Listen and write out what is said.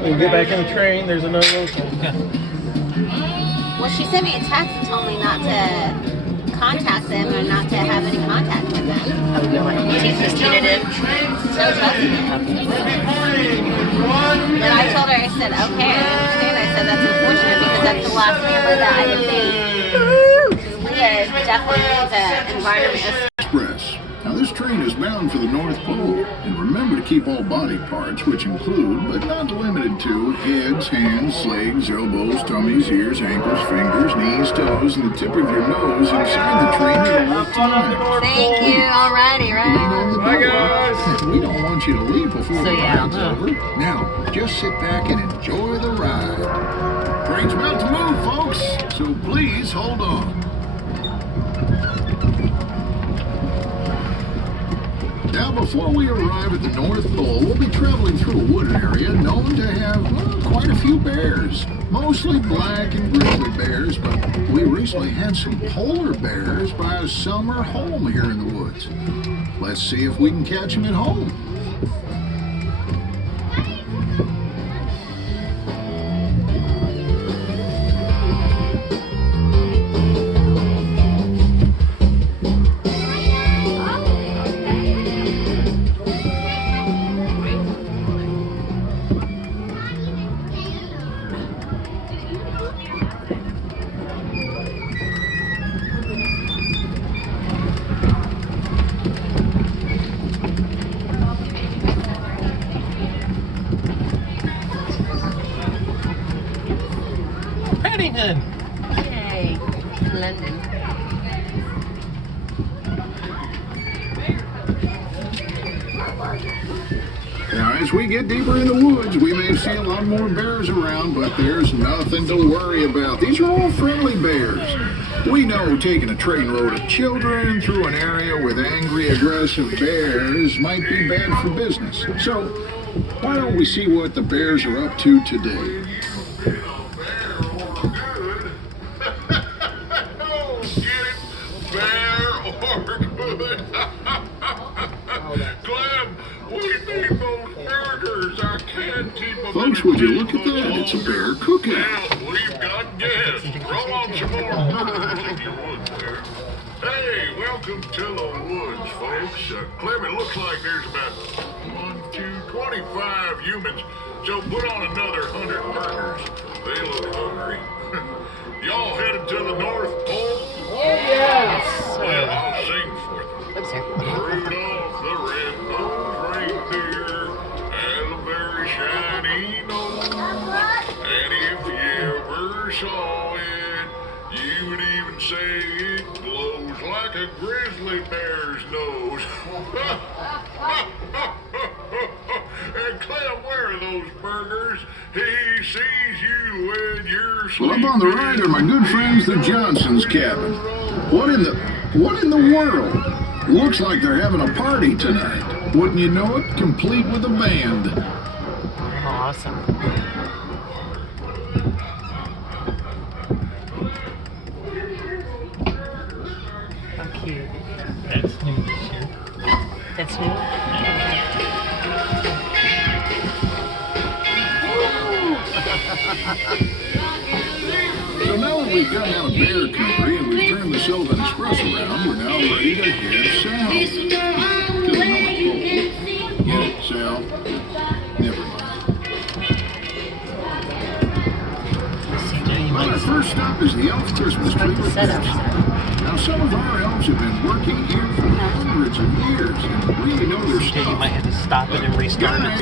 When you get back in the train, there's another local. Well, she sent me a text and told me not to contact them or not to have any contact with them. Oh, really? Christina did? So Chelsea did. But I told her, I said, okay, I understand. I said, that's unfortunate because that's the last family that I would think. Leah definitely needs an environment. Express. Now this train is bound for the North Pole, and remember to keep all body parts, which include, but not limited to, heads, hands, legs, elbows, tummies, ears, ankles, fingers, knees, toes, and the tip of your nose inside the train at all times. Thank you. Alrighty, right. Bye guys! We don't want you to leave before the ride's yeah. over. Now, just sit back and enjoy the ride. Train's about to move, folks, so please hold on. Now, before we arrive at the North Pole, we'll be traveling through a wooded area known to have quite a few bears. Mostly black and grizzly bears, but we recently had some polar bears by a summer home here in the woods. Let's see if we can catch them at home. Paddington! Yay. London. Now, as we get deeper in the woods, we may see a lot more bears around, but there's nothing to worry about. These are all friendly bears. We know taking a trainload of children through an area with angry, aggressive bears might be bad for business. So, why don't we see what the bears are up to today? Folks, would you look at that? It's a bear cooking. Now, we've got guests. Roll on some more burgers if you would there. Hey, welcome to the woods, folks. Clem, it looks like there's about 25 humans. So put on another 100 burgers. They look hungry. Y'all headed to the North Pole? Yes. Well, I'll sing for them. Oops, sorry. Rudolph the red-nosed reindeer had a very shiny nose. And if you ever saw it, you would even say it glows like a grizzly bear's nose. And Clem, where are those burgers? He sees you when you're sleeping. Well, up on the right are my good friends, the Johnsons' cabin. What in the world? Looks like they're having a party tonight. Wouldn't you know it? Complete with a band. Awesome. How cute. That's new this year. That's new? So now that we've gotten out of bear country and we've turned the Sylvan Express around, we're now ready to head south. To the North Pole. Get it, Sal? Never mind. Well, our first stop is the Elf Christmas Tree Repair Center. Now, some of our elves have been working here for hundreds of years and really know their You stuff. might have to stop it and restart it. Guys,